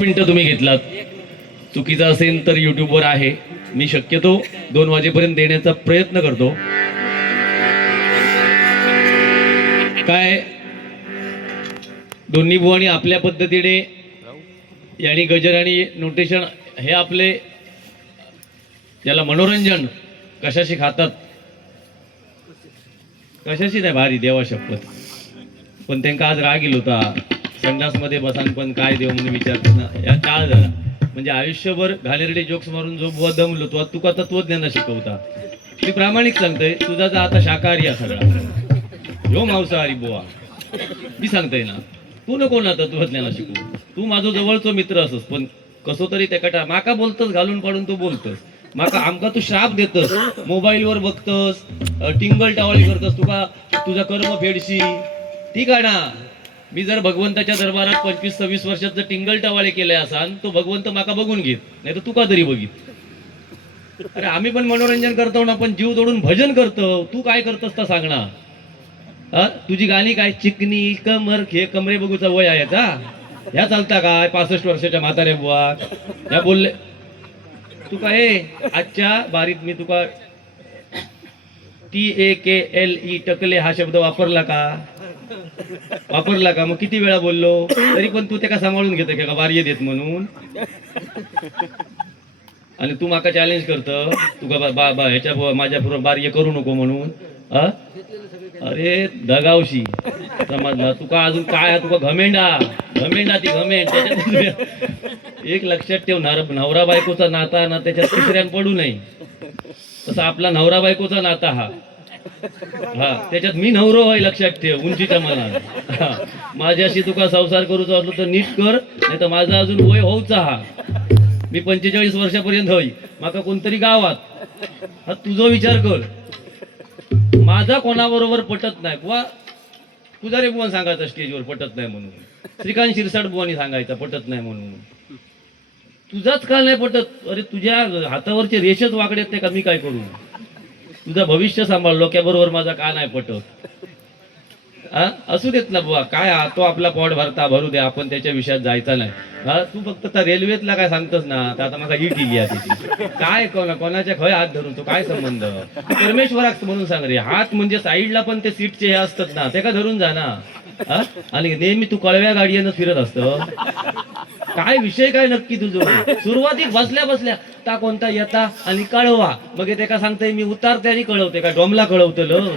मिनिटं तुम्ही घेतलात, चुकीचं असेल तर युट्यूबवर आहे. मी शक्यतो 2 वाजेपर्यंत देण्याचा प्रयत्न करतो. काय दोन्ही बुवानी आपल्या पद्धतीने यांनी गजर आणि नोटेशन हे आपले याला मनोरंजन कशाशी खातात, कशाशी नाही भारी देवा शपथ. पण त्यांना आज राग येईल होता, संडासमध्ये बसान पण काय देव म्हणून विचारतो ना. या टाळ झाला म्हणजे आयुष्यभर घाणेरडे जोक्स मारून जो बुवा दमलो तो तुका तत्वज्ञान शिकवता. मी प्रामाणिक सांगतोय, तुझा तर आता शाकाहारी आहे सगळा, ह्यो मांसाहारी बुवा. मी सांगतोय ना, तू नको ना तत्वज्ञान शिकू. तू माझा जवळचा मित्र असस, पण कसो तरी त्या माका बोलतस, घालून पाडून तू बोलतस माका. आमका तू श्राप देतस, मोबाईलवर बघतस, टिंगल टावळी करतस, तुका तुझा कर्म फेडशी. ठीक आहे ना. मी जर भगवंताच्या दरबारात 25-26 वर्षाचं टिंगल टवाळे केलंय असान, तो भगवंत माका बघून घेत, नाही तर तुका तरी बघित. अरे आम्ही पण मनोरंजन करतो ना, पण जीव तोडून भजन करतो. तू काय करतोस तर सांग ना. तुझी गाणी काय, चिकनी कमर हे कमरे बघूचा वय आहे याचा, ह्या चालता काय 65 वर्षाच्या म्हातारे बुवा ह्या बोलले. तू काय आजच्या बारीत मी तुका TAKLE टकले हा शब्द वापरला का? वापरला का? मग किती वेळा बोललो तरी पण तू ते का सांभाळून घेतो का बार्य देत म्हणून. आणि तू माका चॅलेंज करत तुका ह्याच्या माझ्या बरोबर बार्य करू नको म्हणून. अरे दगावशी समजला तुका. अजून काय तुका घमेंडा घमेंडा ती घमेंड त्याच्यात. एक लक्षात ठेव, नवरा बायकोचा नाता ना त्याच्यात तिसऱ्यान पडू नये. तसा आपला नवरा बायकोचा नाता हा त्याच्यात मी नवरो होय लक्षात ठेव. उंचीच्या मनात माझ्याशी तुका संसार करूचा असलो तर नीट कर, नाही तर माझा अजून वय होऊचा हा. मी 45 वर्षापर्यंत होई. माका कोणतरी गावात तुझा विचार कर. माझा कोणाबरोबर पटत नाही बुवा. पुजारी बुवान सांगायचं स्टेजवर पटत नाही म्हणून, श्रीकांत शिरसाट बुवानी सांगायचा पटत नाही म्हणून. तुझाच का नाही पटत? अरे तुझ्या हातावरचे रेषच वाकडे आहेत, ते का मी काय करू? तुझं भविष्य सांभाळ. लोक्याबरोबर माझा का नाही पटत? असू देत ना बुवा, काय तो आपला पोट भरू दे, आपण त्याच्या विषयात जायचा नाही. तू फक्त त्या रेल्वेतला काय सांगतोस ना, तर आता मला इट घ्या तिची काय कोणाच्या खय हात धरून तो काय संबंध? परमेश्वराक म्हणून सांग रे. हात म्हणजे साईडला पण ते सीटचे हे असतात ना, ते का धरून जा ना. आणि नेहमी तू कळव्या गाडीनं फिरत असतं. काय विषय काय नक्की तुझं? सुरुवातीक बसल्या बसल्या ता कोणता येता आणि कळवा, मग ते का सांगताय मी उतारते आणि कळवते का डोमला कळवतलं.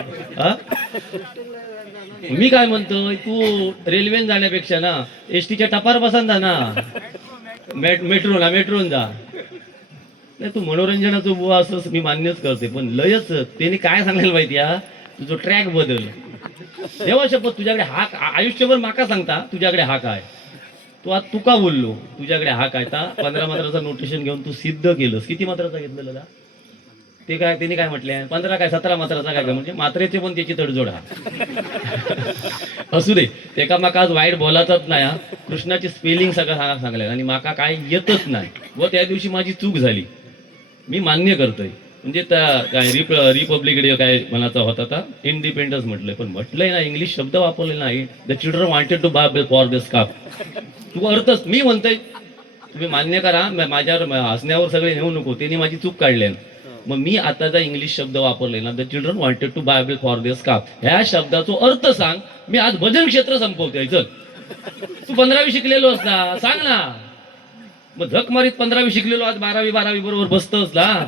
मी काय म्हणतोय, तू रेल्वेन जाण्यापेक्षा ना एसटीच्या टपार बसान जा ना, मेट्रोन जा. नाही तू मनोरंजनाचं बुवा असं मी मान्यच करते, पण लयच त्यांनी काय सांगायला माहिती हा, तुझं ट्रॅक बदल. देवा शपथ तुझ्याकडे हा आयुष्यभर माका सांगता तुझ्याकडे हा काय. तू आज तुका बोललो तुझ्याकडे हा काय. 15 मात्राचा नोटेशन घेऊन तू सिद्ध केलंस. किती मात्राचा घेतलेला ते काय त्यांनी काय म्हटले? 15 काय 17 मात्राचा काय म्हणजे मात्रेचे पण त्याची तडजोड हा. असू दे, ते का माका आज वाईट बोलायचंच नाही. कृष्णाची स्पेलिंग सगळं सांगले आणि माका काय येतच नाही व त्या दिवशी माझी चूक झाली, मी मान्य करतोय. म्हणजे काय रिपब्लिक डे काय म्हणाचा होता, इंडिपेंडन्स म्हटलंय, पण म्हटलंय ना इंग्लिश शब्द वापरले नाही. The children wanted to buy for the scarf. तू अर्थच मी म्हणतोय, तुम्ही मान्य करा. माझ्यावर हसण्यावर सगळे नेऊ नको, त्यांनी माझी चूक काढली. मग मी आताचा इंग्लिश शब्द वापरले ना, the children wanted to buy for the scarf, ह्या शब्दाचा अर्थ सांग. मी आज भजन क्षेत्र संपवतोय. चल तू 15वी शिकलेलो असला सांग ना. मग झक मारीत 15वी शिकलेलो आज 12वी बरोबर बसतोस ना.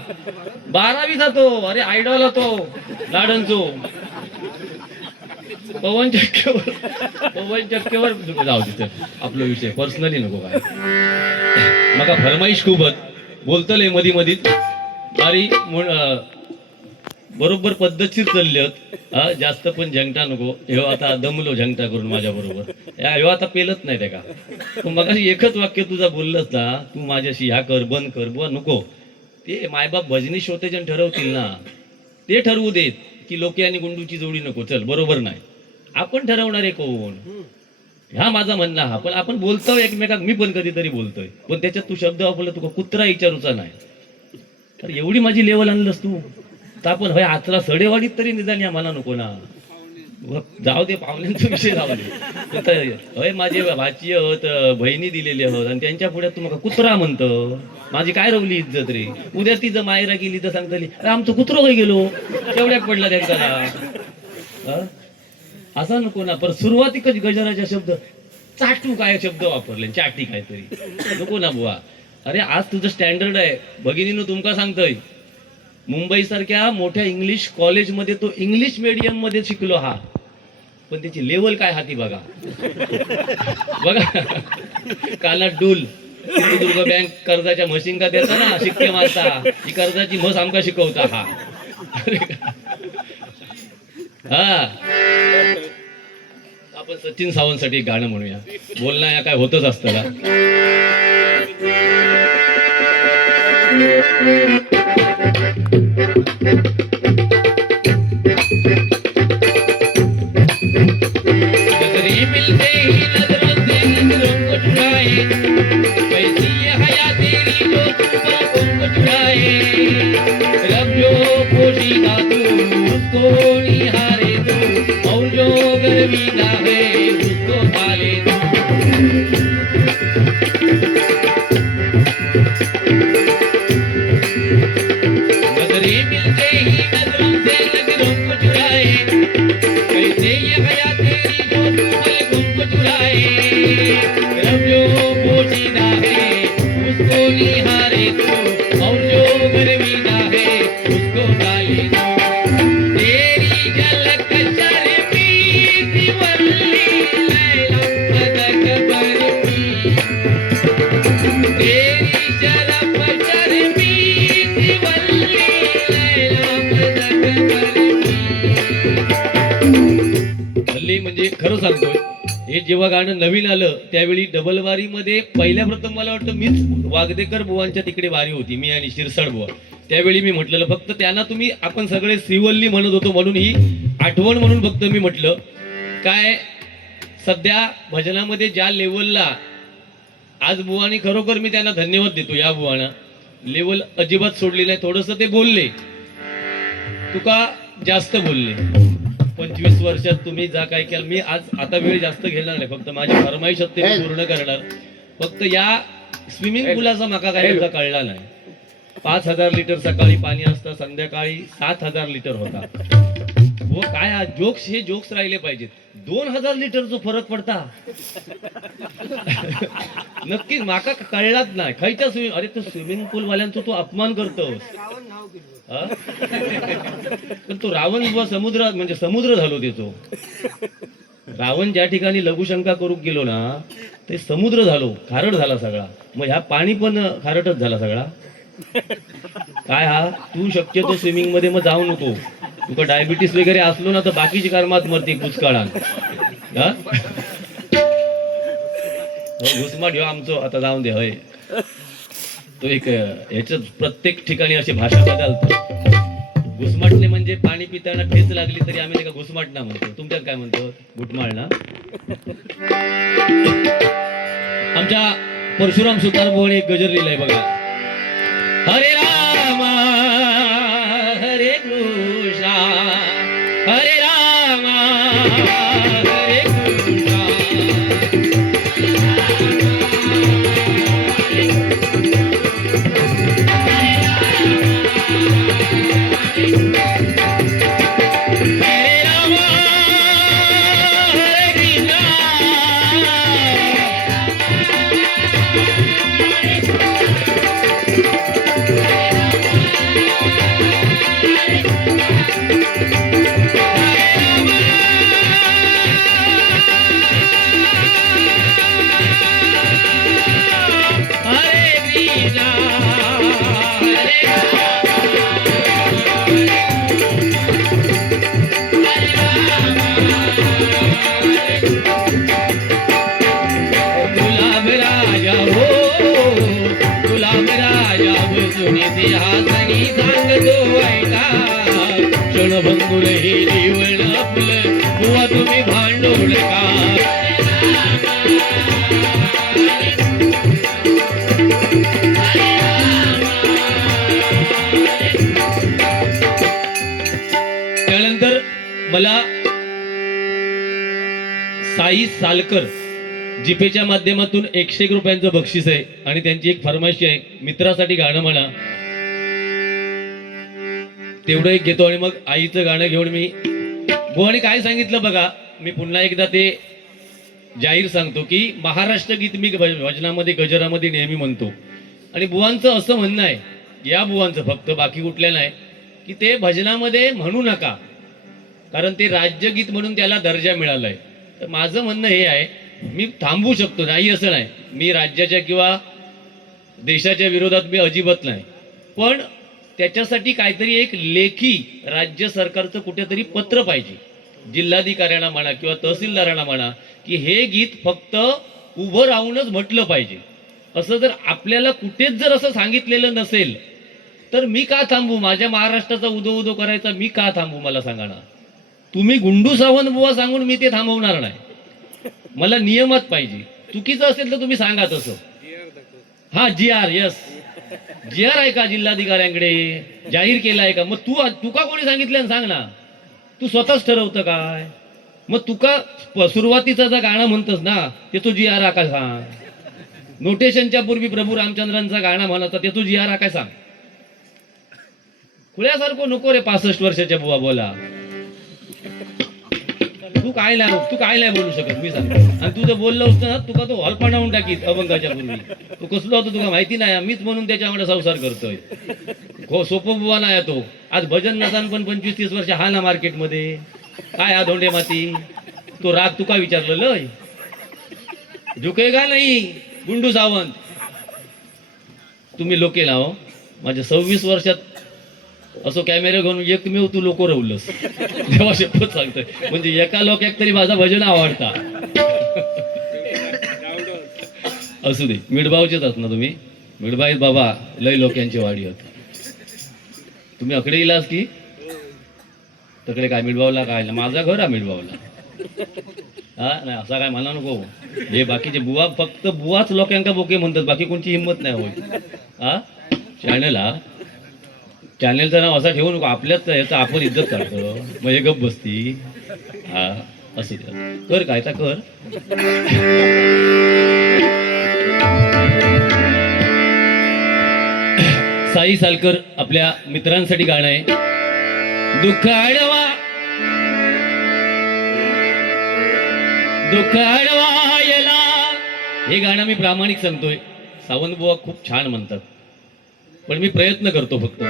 12वी जातो. अरे आयडॉल होतो लाडनचो पवन चक्केवर जाऊ तिथे आपला विषय पर्सनली नको काय. मका फरमाईश खूपच बोलतले मधी मधीत बारी बरोबर पद्धतशीर चालल्यात. जास्त पण झंगटा नको. हे आता दमलो झंगटा करून माझ्या बरोबर. हे आता पेलत नाही ते का. तू मग एकच वाक्य तुझा बोललंस ना, तू माझ्याशी ह्या कर बंद कर बुवा नको. ते मायबाप भजनी श्रोतेजन ठरवतील ना, ते ठरवू देत की लोके आणि गुंडूची जोडी नको. चल बरोबर नाही, आपण ठरवणारे कोण? हा माझा म्हणणं हा. पण आपण बोलतोय एकमेकाक, मी पण कधीतरी बोलतोय, पण त्याच्यात तू शब्द वापरला तुका कुत्रा विचारूचा नाही. तर एवढी माझी लेवल आणलंस तू तर आपण होय आचरा सडेवाडीत तरी निदान या मला नको ना. जाऊ दे, पाहुण्यांचा विषय जाऊ दे. तर अय माझे भाची आहोत, बहिणी दिलेली आहोत आणि त्यांच्या पुढ्यात तुम्हाला कुत्रा म्हणतं. माझी काय रवली इज्जत रे. उद्या तिचं मायरा गेली तर सांगतली अरे आमचं कुत्रो काही गेलो तेवढ्यात पडला त्यांचा. असा नको ना. पर सुरुवातीकच गजराच्या शब्द चाटू काय शब्द वापरले, चाटी काहीतरी नको ना बुवा. अरे आज तुझं स्टँडर्ड आहे. भगिनीनं तुमका सांगतोय मुंबई सारख्या मोठ्या इंग्लिश कॉलेजमध्ये तो इंग्लिश मीडियम मध्ये शिकलो हा, पण त्याची लेवल काय हाती बघा. बघा कानात डूल. सिंधुदुर्ग बँक कर्जाच्या म्हशीन का देता ना शिक्के मारता, ही कर्जाची म्हस आमका शिकवता हा. हा आपण सचिन सावंतसाठी एक गाणं म्हणूया. बोलणं या काय होतच असतं का. नजरें मिलते ही नजरों से नजरों को चुराए, कैसी ये हया तेरी जो आंखों को चुराए. रब जो पोशीदा तू उसको निहारे तू, और जो गर्विदा है उसको पाले तू. नजरें मिलते ही नजरों से नजरों को चुराए, कैसे ये हया तेरी जो पलकों को चुराए. रब जो पोशीदा है उसको निहारे तू, और जो गर्विदा है उसको डाले तू. तेरी झलक शर्मी दिवल्ली लैला पदक बरमी, तेरी झलक शर्मी दिवल्ली लैला पदक बरमी. हल्ली म्हणजे खरं सांगतोय, हे जेव्हा गाणं नवीन आलं त्यावेळी डबलवारीमध्ये पहिल्या प्रथम मला वाटतं मीच वागदेकर बुवांच्या तिकडे वारी होती, मी आणि शिरसाड बुवा. त्यावेळी मी म्हटलेलं फक्त त्यांना तुम्ही आपण सगळे श्रीवल्ली म्हणत होतो म्हणून ही आठवण म्हणून फक्त मी म्हटलं. काय सध्या भजनामध्ये ज्या लेवलला आज बुवानी, खरोखर मी त्यांना धन्यवाद देतो या बुवाना, लेवल अजिबात सोडली नाही. थोडंसं ते बोलले, तुका जास्त बोलले. 25 वर्षात तुम्ही जा काय केलं. मी आज आता वेळ जास्त घेणार नाही, फक्त माझी फरमाईश ते मी पूर्ण करणार. फक्त या स्विमिंग पूलाचा माका काय तुमचा कळला नाही. 5,000 लिटर सकाळी पाणी असतं, संध्याकाळी 7,000 लिटर होता. हो काय हा जोक्स, हे जोक्स राहिले पाहिजेत. 2,000 लिटरचा फरक पडता. नक्कीच माका कळलाच नाही खायच्या स्विमिंग. अरे तो स्विमिंग पूल वाल्यांचा तू अपमान करतोस. पण तो रावण बुवा समुद्र म्हणजे समुद्र झालो त्याचो. रावण ज्या ठिकाणी लघुशंका करू गेलो ना ते समुद्र झालो, खारट झाला सगळा. मग ह्या पाणी पण खारटच झाला सगळा. काय हा तू शक्यतो स्विमिंग मध्ये मग जाऊ नको. तुका डायबिटीस वगैरे असलो ना तर बाकीची कर्मात मरती पुचकाळान. घुसमाट ह्यो आमचो आता जाऊन दे. होय तो एक ह्याच्यात प्रत्येक ठिकाणी अशी भाषा बदलतो. घुसमाटणे म्हणजे पाणी पिताना ठेच लागली तरी आम्ही त्याला घुसमाटणा म्हणतो. तुमच्यात काय म्हणतो? घुटमाळणा. आमच्या परशुराम सुतार भोवणी एक गजर लिहिलाय बघा. हरे रामा हरे कृष्णा हरे रामा हरे कृष्णा. गुलाब राजा हो साई सालकर जीपेच्या माध्यमातून 101 रुपयांचं बक्षीस आहे आणि त्यांची एक फरमाईशी आहे, मित्रासाठी गाणं म्हणा. तेवढं एक घेतो आणि मग आईचं गाणं घेऊन मी बुवाने काय सांगितलं बघा. मी पुन्हा एकदा ते जाहीर सांगतो की महाराष्ट्र गीत मी भजनामध्ये गजरामध्ये नेहमी म्हणतो आणि बुवांचं असं म्हणणं आहे, या बुवांचं फक्त, बाकी कुठल्या नाही, की ते भजनामध्ये म्हणू नका कारण ते राज्यगीत म्हणून त्याला दर्जा मिळालाय. तर माझं म्हणणं हे आहे, मी थांबवू शकतो, नाही असं नाही, मी राज्याच्या किंवा देशाच्या विरोधात मी अजिबात नाही, पण त्याच्यासाठी काहीतरी एक लेखी राज्य सरकारचं कुठेतरी पत्र पाहिजे, जिल्हाधिकाऱ्यांना म्हणा किंवा तहसीलदारांना म्हणा, की हे गीत फक्त उभं राहूनच म्हटलं पाहिजे. असं जर आपल्याला कुठेच जर असं सांगितलेलं नसेल तर मी का थांबू? माझ्या महाराष्ट्राचा उदो उदो करायचा मी का थांबू? मला सांगा ना. तुम्ही गुंडू सावंत बुवा सांगून मी ते थांबवणार नाही. मला नियमात पाहिजे. चुकीचं असेल तर तुम्ही सांगा तसं. हा GR, यस, GR आहे का जिल्हाधिकाऱ्यांकडे जाहीर केला आहे का? मग तू का कोणी सांगितलं सांग ना. तू स्वतःच ठरवतं काय? मग तुका सुरुवातीचा जर गाणं म्हणतस ना ते तू GR हा काय सांग. नोटेशनच्या पूर्वी प्रभू रामचंद्रांचा गाणं म्हणायचा ते तू GR हा काय सांग. खुळ्यासारखं नको रे 65 वर्षाच्या बुवा बोला. तू काय नाही बोलू शकत मी सांगतो. आणि तू जर बोललं असतं ना तुका तो हॉल पाणावून टाकीत अभंगाच्या पूर्वी. तू कसलो होतो तुका माहिती नाही, मीच म्हणून त्याच्यामुळे संसार करतोय. हो, सोपं बुवा नाही तो. आज भजन नसान पण 25-30 वर्ष हा ना मार्केटमध्ये. काय हा धोंडे माती. तो राग तुका विचारलं लय झुकेगा नाही गुंडू सावंत. तुम्ही लोके लाव माझ्या 26 वर्षात असं कॅमेरा घेऊन एकमेव तू लोक रवलंस तेव्हा शपथ सांगतोय. म्हणजे एका लोक्याक तरी माझा भजन आवडता. असू दे, मिडबावचेच आहात ना तुम्ही. मिडबाईत बाबा लय लोक्यांची वाडी होती. तुम्ही अकडे इलास की तकडे काय मिडबावला काय ना माझा घर हा मिडबावला. हा नाही असा काय म्हणा नको. हे बाकीचे बुवा फक्त बुवाच लोकांका बोके म्हणतात, बाकी कोणची हिंमत नाही होत. हा चॅनेलचं नाव असं ठेवू नको. आपल्याच याचा आपण इज्जत करतो मग हे गप बसती. हा असू द्या, कर काय तर कर. साई सालकर आपल्या मित्रांसाठी गाणं आहे. दुःख आडवा आडवायला. हे गाणं मी प्रामाणिक सांगतोय. सावंत बुवा खूप छान म्हणतात पण मी प्रयत्न करतो फक्त.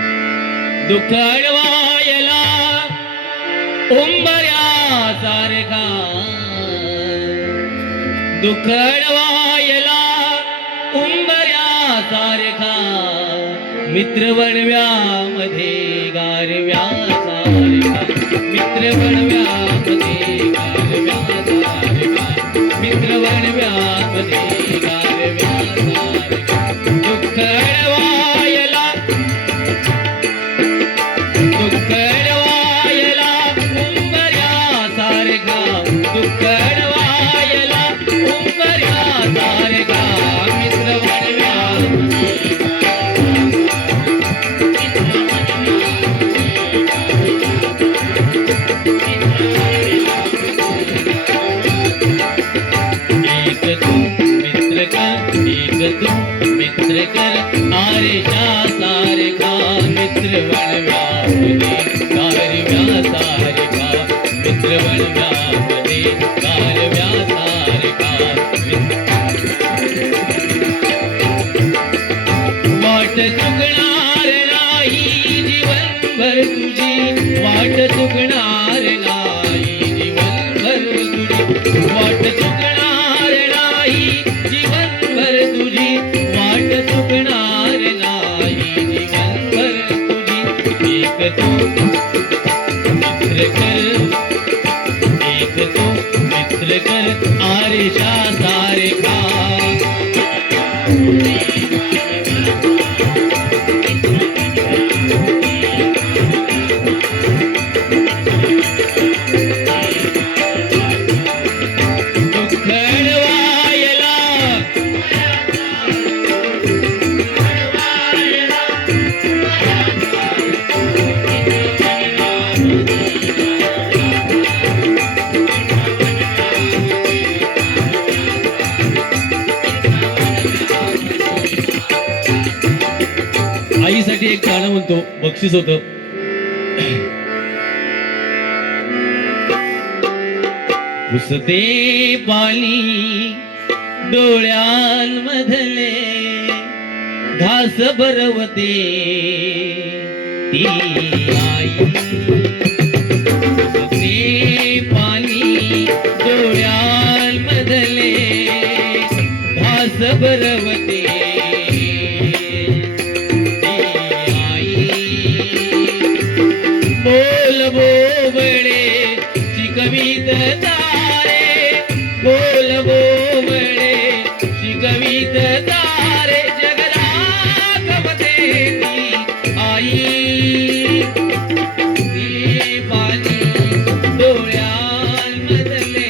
दुःख अडवायला उंबऱ्या सारखा, दुःख अडवायला उंबऱ्या सारखा, मित्र वणव्यामध्ये गारव्या सारखा, मित्र वणव्यामध्ये गारव्या सारखा, मित्र वणव्यामध्ये गारव्या सारखा. दुःख अडवायला, दुःख अडवायला उंबऱ्या सारखा, दुःख अडवायला उंबऱ्या सारखा, मित्र वणव्या मित्र कर आरेशा सारखा, मित्र वणव्यामध्ये गारव्या सारखा, मित्र वणव्यामध्ये गारव्या सारखा. वाट चुकणार नाही जीवनभर तुझी, वाट चुकणार नाही जीवनभर तुझी, वाट चुकणार नाही जीवनभर तुझी, वाट चुकणार नाही जीवनभर तुझी. एक तू मित्र कर, एक तू मित्र कर आरेशा सारखा. आईसाठी एक गाणं म्हणतो, बक्षीस होतं. पुसते पाणी डोळ्यांमधले घास भरवते ती आई. पुसते पाणी डोळ्यांमधले घास भरवते बोल बोबडे शिकवीत तारे, बोल बोबडे शिकवीत तारे, जगला कवते ती आई. ते पाणी डोळ्यांमधले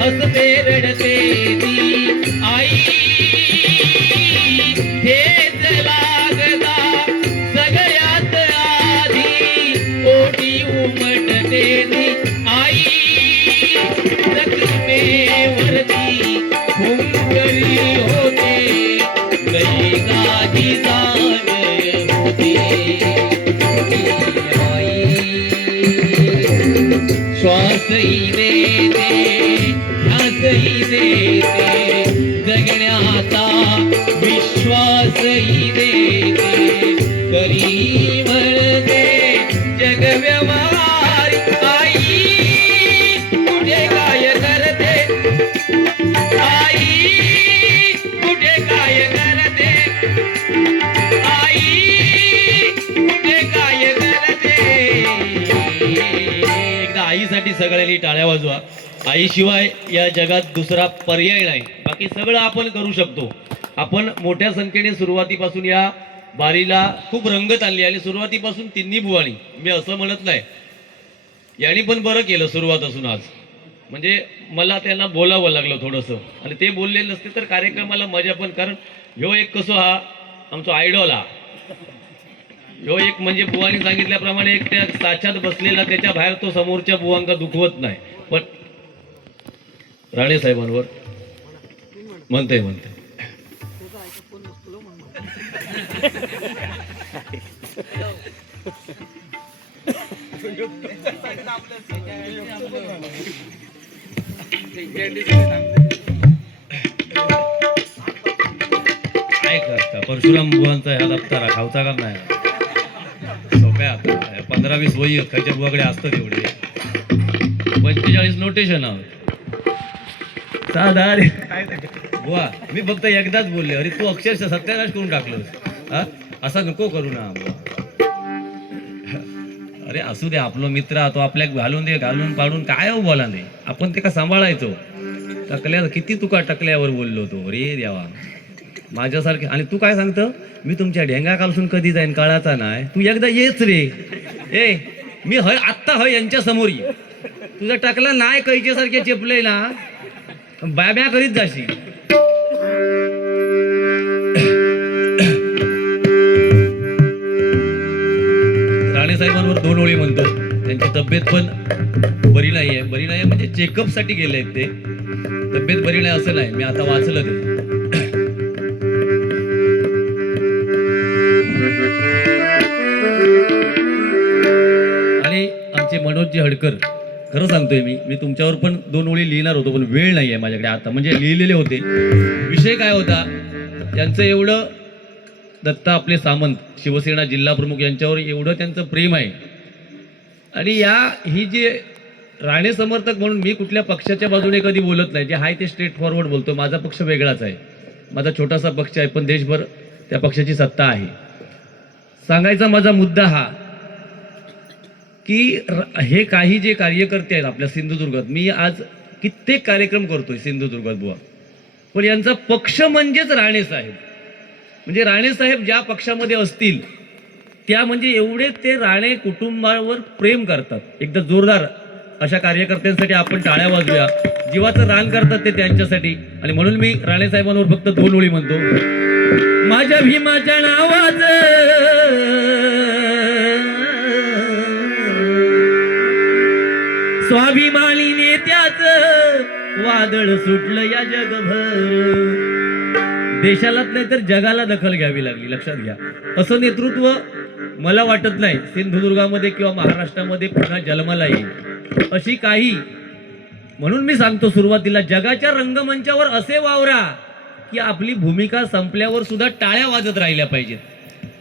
हसते रडते ती आई. हेच लागदा सगळ्यात आधी ओटी उमटते ती आई. जखमेवरती हुंकरी होते गई गाजी जाग होते आई. श्वासही देते ध्यासही देते जगण्याचा विश्वासही देते करी म्हणते जग व्यवहार आई. कुठे काय करते आई, कुठे काय करते आई, कुठे काय करते. एकदा आईसाठी सगळ्यांनी टाळ्या वाजवा. आईशिवाय या जगात दुसरा पर्याय नाही. बाकी सगळं आपण करू शकतो. आपण मोठ्या संख्येने सुरुवातीपासून या बारीला खूप रंगत आणली आणि सुरुवातीपासून तिन्ही बुवाणी, मी असं म्हणत नाही, यांनी पण बरं केलं सुरुवात आज. म्हणजे मला त्यांना बोलावं लागलं थोडंसं, आणि ते बोलले नसते तर कार्यक्रमाला मजा पण. कारण ह्यो एक कसं हा आमचा आयडॉल हा, ह्यो एक म्हणजे बुवानी सांगितल्याप्रमाणे एक त्या साच्यात बसलेला, त्याच्या बाहेर तो समोरच्या बुवांका दुखवत नाही. पण राणे साहेबांवर म्हणते काय करता परशुराम बुवांचा ह्या दप्तरा खावचा काम नाही. सोप्या 15-20 वही खायच्या बुवाकडे असतं तेवढे. 45 नोटेशन आहोत साधारण. बुवा मी फक्त एकदाच बोलले, अरे तू अक्षरशः सत्यानाश करून टाकलोस हा, असा नको करू ना बुवा. अरे असू दे, आपला मित्र तो आपल्याक घालून दे, घालून पाडून काय हो बोला नाही, आपण ते का सांभाळायचो. टकल्या किती तुका टकल्यावर बोललो तो, अरे देवा माझ्यासारखे. आणि तू काय सांगतं, मी तुमच्या ढेंगा कालसून कधी जाईन कळाचा नाही, तू एकदा येच रे. ए मी हय आत्ता हय यांच्या समोर ये, तुझा टकला नाही कैच्यासारखे चेपले ना, बाब्या करीत जाशी. राणे साहेबांवर 2 ओळी म्हणतो. त्यांची तब्येत पण बरी नाहीये. बरी नाही म्हणजे चेकअप साठी गेले ते, तब्येत बरी नाही असं नाही, मी आता वाचलं ते. आणि आमचे मनोजी हडकर, खरं सांगतोय मी तुमच्यावर पण 2 ओळी लिहिणार होतो, पण वेळ नाही आहे माझ्याकडे आता. म्हणजे लिहिलेले होते. विषय काय होता त्यांचं, एवढं दत्ता आपले सामंत शिवसेना जिल्हा प्रमुख यांच्यावर एवढं त्यांचं प्रेम आहे. आणि ही जे राणे समर्थक म्हणून मी कुठल्या पक्षाच्या बाजूने कधी बोलत नाही, जे आहे ते स्ट्रेट फॉरवर्ड बोलतो. माझा पक्ष वेगळाच आहे, माझा छोटासा पक्ष आहे, पण देशभर त्या पक्षाची सत्ता आहे. सांगायचा माझा मुद्दा हा की हे काही जे कार्यकर्ते आहेत आपल्या सिंधुदुर्गात, मी आज कित्येक कार्यक्रम करतोय सिंधुदुर्गात बुवा, पण यांचा पक्ष म्हणजेच राणे साहेब. म्हणजे राणे साहेब ज्या पक्षामध्ये असतील त्या म्हणजे एवढे ते राणे कुटुंबावर प्रेम करतात. एकदा जोरदार अशा कार्यकर्त्यांसाठी आपण टाळ्या वाजूया. जीवाचं रान करतात ते त्यांच्यासाठी. आणि म्हणून मी राणे साहेबांवर फक्त 2 ओळी म्हणतो. माझ्या भीमाच्या नावाचं स्वाभिमानी नेत्याचं वादळ सुटलं या जगभर. देशालाच नाही तर जगाला दखल घ्यावी लागली. लक्षात घ्या, असं नेतृत्व मला वाटत नाही सिंधुदुर्गामध्ये किंवा महाराष्ट्रामध्ये पुन्हा जन्माला येईल. अशी काही, म्हणून मी सांगतो सुरुवातीला, जगाच्या रंगमंचावर असे वावरा की आपली भूमिका संपल्यावर सुद्धा टाळ्या वाजत राहिल्या पाहिजेत.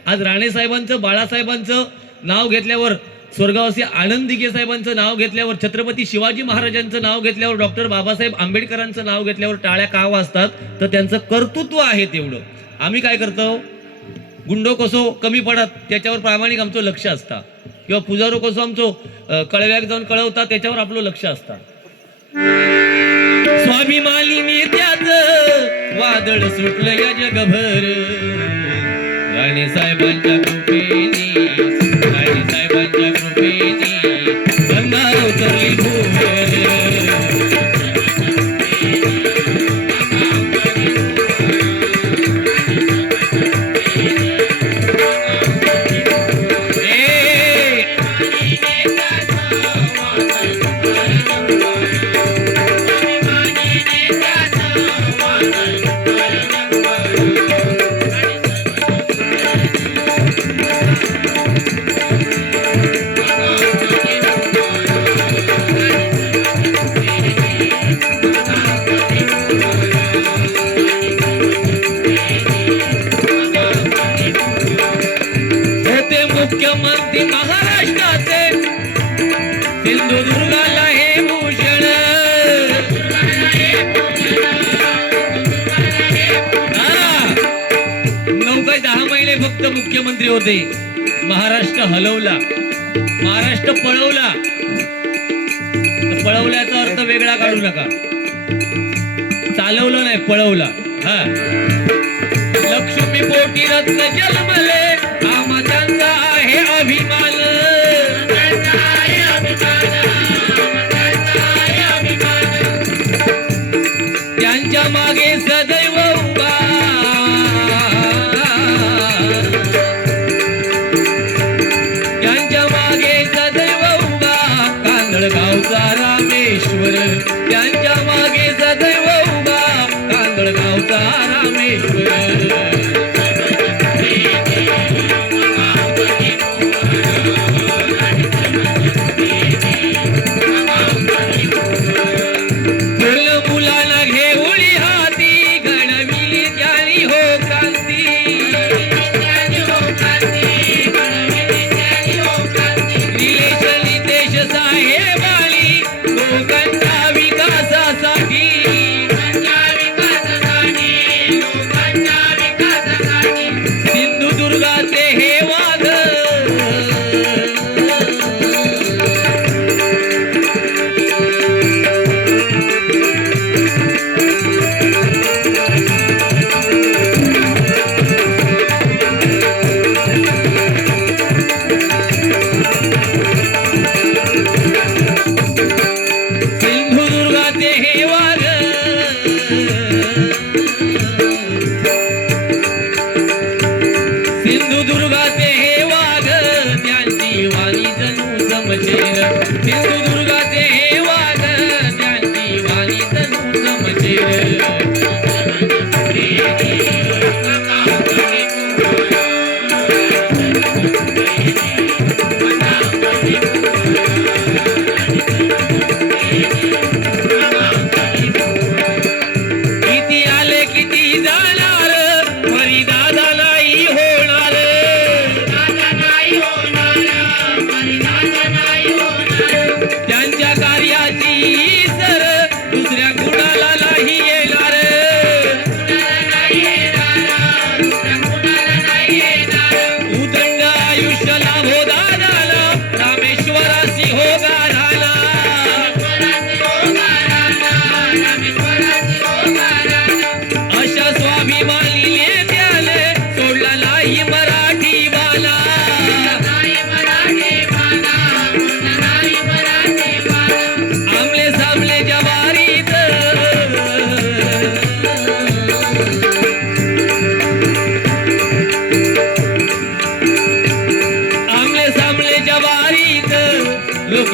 आज राणे साहेबांचं, बाळासाहेबांचं नाव घेतल्यावर, स्वर्गवासी आनंद दिघे साहेबांचं नाव घेतल्यावर, छत्रपती शिवाजी महाराजांचं नाव घेतल्यावर, डॉक्टर बाबासाहेब आंबेडकरांचं नाव घेतल्यावर टाळ्या का वाजतात? तर त्यांचं कर्तृत्व आहे तेवढं. आम्ही काय करतो, गुंडो कसो कमी पडत त्याच्यावर प्रामाणिक आमचं लक्ष असतं, किंवा पुजारो कसो आमचं कळव्याक जाऊन कळवतात त्याच्यावर आपलं लक्ष असतं. स्वाभिमानी नेत्याचं वादळ सुटलं या जगभर. राणे साहेबांच्या कृपेने, राणे साहेबांच्या कृपेने गंगा उतरली भूमीवर. मुख्यमंत्री महाराष्ट्राचे सिंधुदुर्गाला हे भूषण. 9 ते 10 महिने फक्त मुख्यमंत्री होते. महाराष्ट्र हलवला, महाराष्ट्र पळवला. पळवल्याचा अर्थ वेगळा काढू नका, चालवलं नाही, पळवला. हा, लक्ष्मी पोटी रत्न जन्मले, आमचा आहे अभिमान. त्यांच्या मागे सदैव उभा, त्यांच्या मागे सदैव उभा कांदळगावचा रामेश्वर. त्यांच्या मागे सदैव उभा कांदळगावचा रामेश्वर.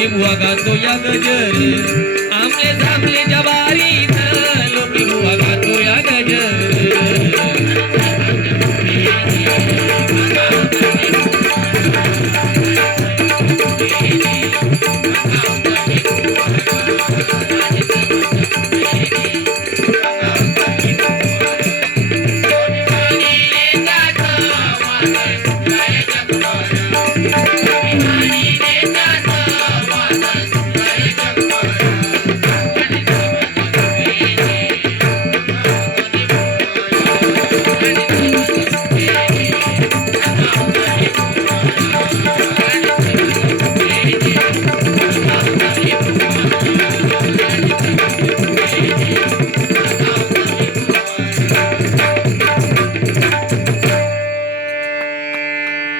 लोके बुवा गातो या गजर आमले सामले जवारीत लोके बुवा गातो या गजर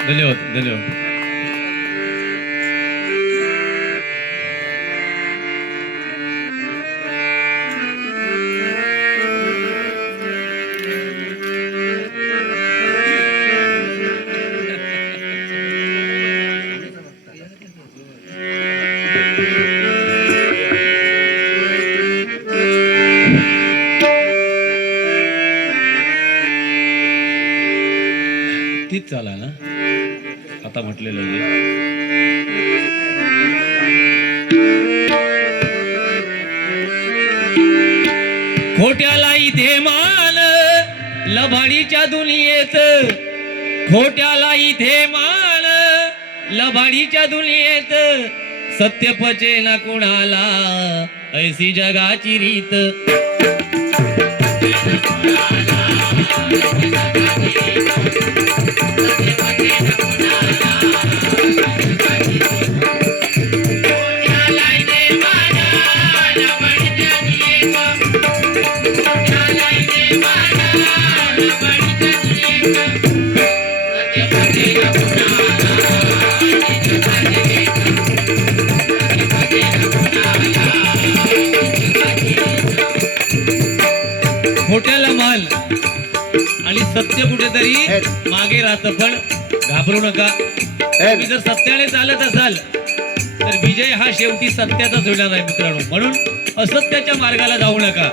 धन्यवाद धन्यवाद. तीच चाला ना आता म्हटलेलं खोट्याला इथे मान लबाडीच्या दुनियेत खोट्याला इथे मान लबाडीच्या दुनियेत सत्य पचे ना कुणाला ऐसी जगाची रीत खोट्याला माल आणि सत्य कुठेतरी मागे राहतं पण घाबरू नका. तुम्ही जर सत्याने चालत असाल तर विजय हा शेवटी सत्याचाच होणार आहे मित्रांनो. म्हणून असत्याच्या मार्गाला जाऊ नका.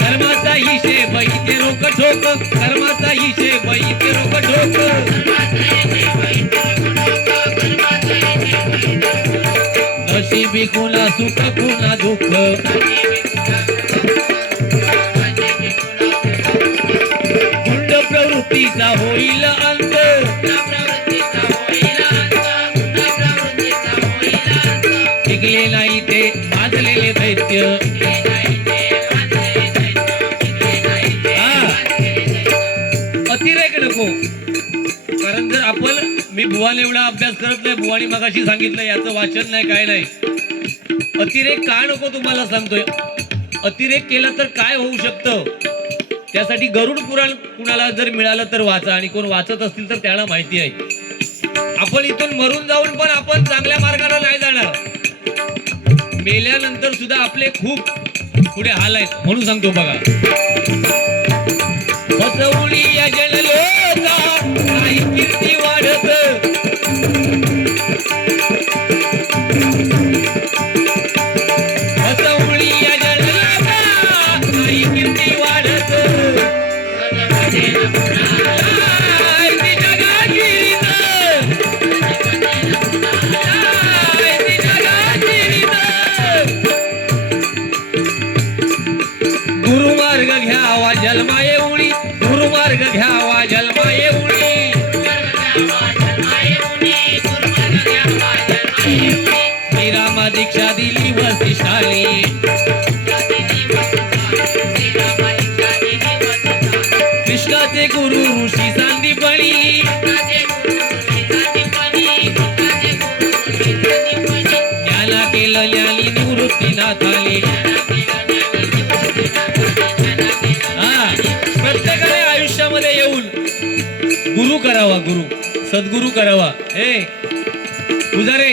कर्माचा हिशेब इथे रोक ठोक कर्माचा हिशेब इथे रोक ठोक नशिबी कुणा सुख कुणा दुःख गुंड प्रवृत्तीचा होईल अंत टिकले नाही ते माजलेले दैत्य अतिरेक नको. कारण जर आपण मी बुवाने एवढा अभ्यास करत नाही बुवानी मगाशी सांगितलं याचं वाचन नाही काय नाही. अतिरेक का नको तुम्हाला सांगतोय. अतिरेक केला तर काय होऊ शकतं त्यासाठी गरुड पुराण कुणाला जर मिळालं तर वाचा आणि कोण वाचत असतील तर त्याला माहिती आहे. आपण इथून मरून जाऊन पण आपण चांगल्या मार्गाला नाही जाणार. मेल्यानंतर सुद्धा आपले खूप पुढे हाल आहेत म्हणून सांगतो बघा. फसवली या जनलोका काही कीर्ती वाढत फसवली या जनलोका काही कीर्ती वाढत गुरुमार्ग घ्यावा जन्मा येऊळी गुरुमार्ग घ्यावा जन्मा येऊळी श्रीरामा दीक्षा दिली वसिष्ठाली कृष्णाचे गुरु ऋषी सांदीपणी ज्ञाना केलं ज्ञानी निवृत्ती नाथाली. प्रत्येकाने आयुष्यामध्ये येऊन गुरु करावा गुरु सद्गुरु करावा. हे पुजारे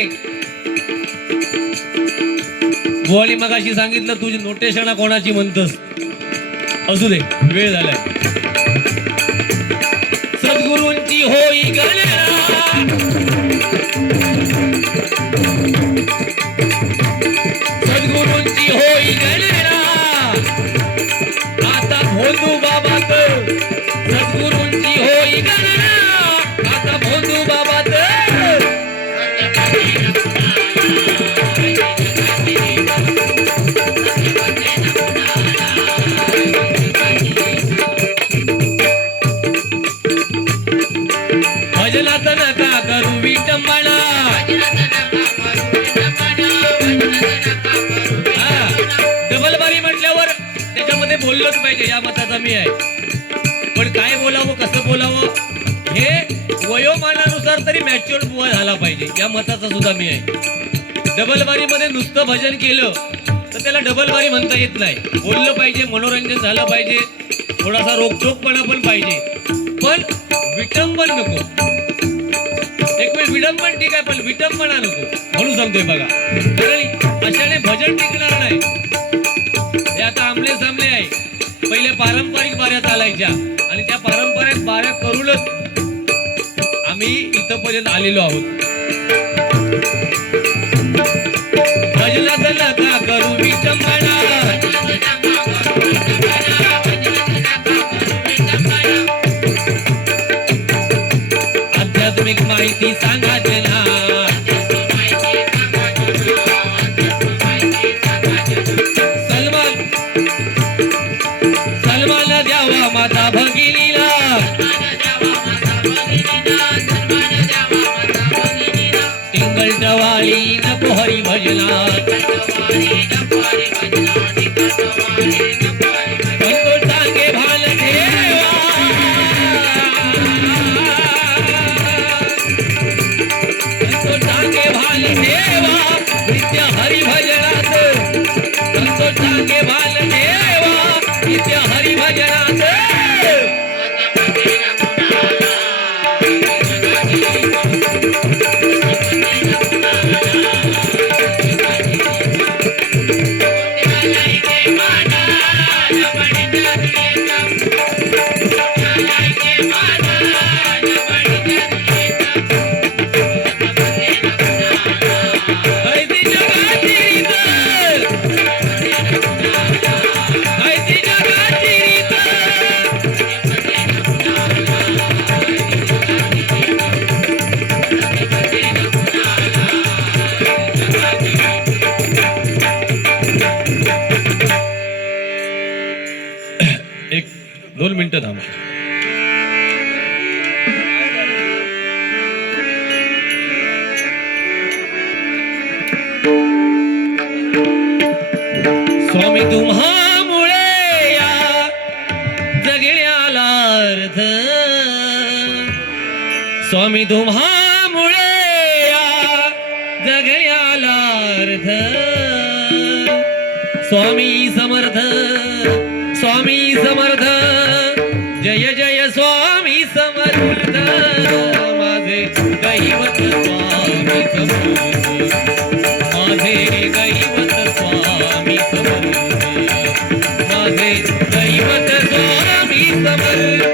बुवानी मगाशी सांगितलं तुझी नोटेशना कोणाची म्हणतस असू दे वेळ झालाय. सद्गुरूंची होई गणना भजनात नका करू विटंबना. डबल बारी म्हटल्यावर त्याच्यामध्ये बोललोच पाहिजे, या मताचा मी आहे. पण काय बोलावं, कसं बोलावं हे वयोमानानुसार तरी मॅच्युअर झाला पाहिजे, या मताचा सुद्धा मी आहे. डबल बारी मध्ये नुसतं भजन केलं तर त्याला डबल बारी म्हणता येत नाही. बोललं पाहिजे, मनोरंजन झालं पाहिजे, थोडासा रोखोकपणा पण पाहिजे, पण विटंबन नको. एक वेळ विडंबन ठीक आहे, पण विटंबना नको म्हणून सांगतोय बघा. कारण अशाने भजन टिकणार नाही. हे आता आमले सामले आहे. पहिले पारंपरिक बाऱ्या चालायच्या आणि त्या पारंपरिक बाऱ्या करूनच आम्ही इथपर्यंत आलेलो आहोत. भजनात नका करू विटंबना. आध्यात्मिक माहिती सांगा जना. सलमान द्यावा माता भगिनीला. इंगलटवाळी नको हरी भजना. संतोषांगे भाल देवा. संतोषांगे भाल देवा नित्य हरी भजनात. संतोषांगे भाल देवा नित्य हरी भजनात. एक 2 मिनिटं थांबा. स्वामी तुम्हामुळे या जगण्याला अर्थ. स्वामी तुम्हामुळे या जगण्याला अर्थ. स्वामी समर्थ, स्वामी समर्थ, जय जय स्वामी समर्थ. माझे दैवत स्वामी समर्थ. माझे दैवत स्वामी समर्थ. माझे दैवत स्वामी समर्थ.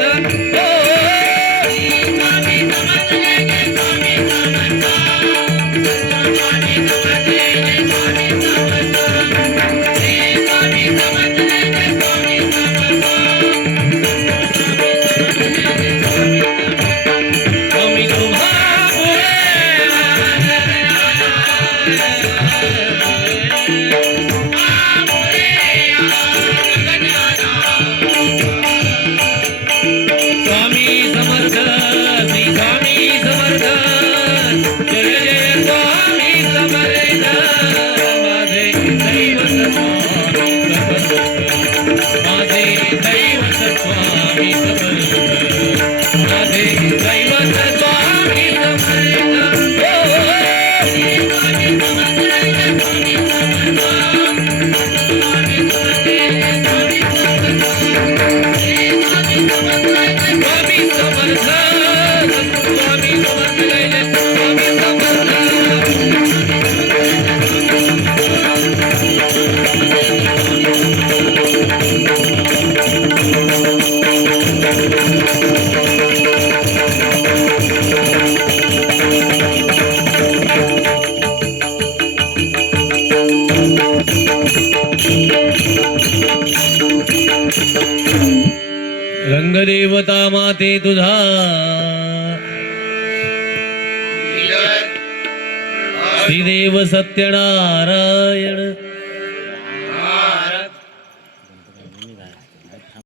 रंगदेवता माते तुझा श्रीदेव सत्यनारायण